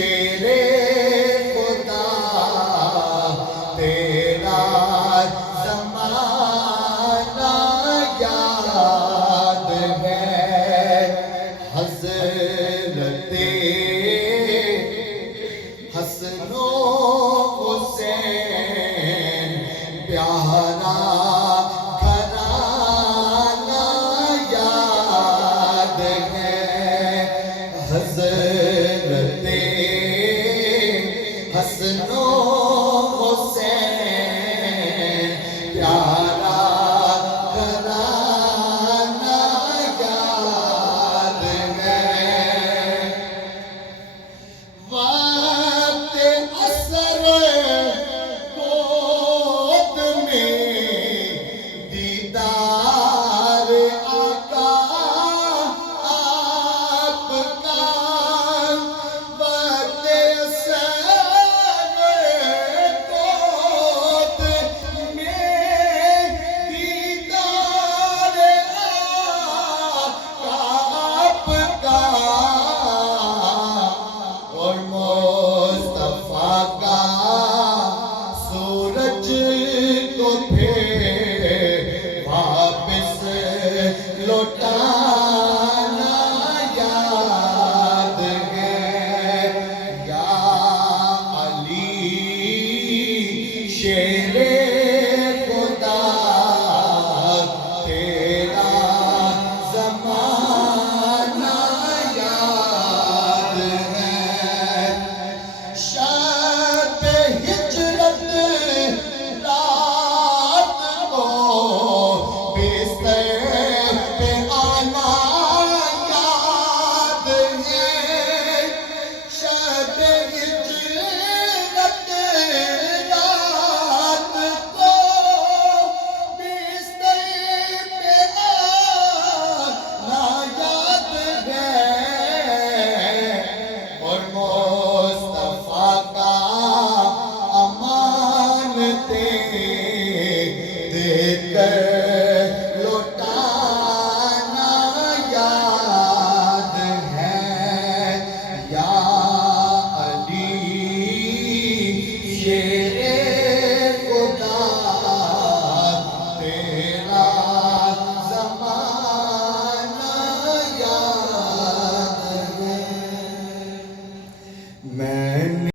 شیر خدا تیرا زمانہ یاد ہے، حضرت حسن و حسین پیارا گھرانہ یاد ہے، حضرت حسن و حسین پیارا گھرانہ یاد ہے۔ وقت عصر گود میں دیدار آقا آپ کا، وقت عصر گود میں دیدار آقا آپ کا، اور مصطفیٰ کا سورج کو پھر واپس لوٹانا یاد ہے، یا علی شیر خدا تیرا زمانہ یاد ہے۔ شب ہجرت رات کو بستر پہ آنا یاد ہے، شب ہجرت رات کو بستر پہ آنا یاد ہے، اور مصطفیٰ کا امانتیں دیکھ کر لوٹانا یاد ہے، یا علی شیر خدا تیرا زمانہ یاد ہے۔ میں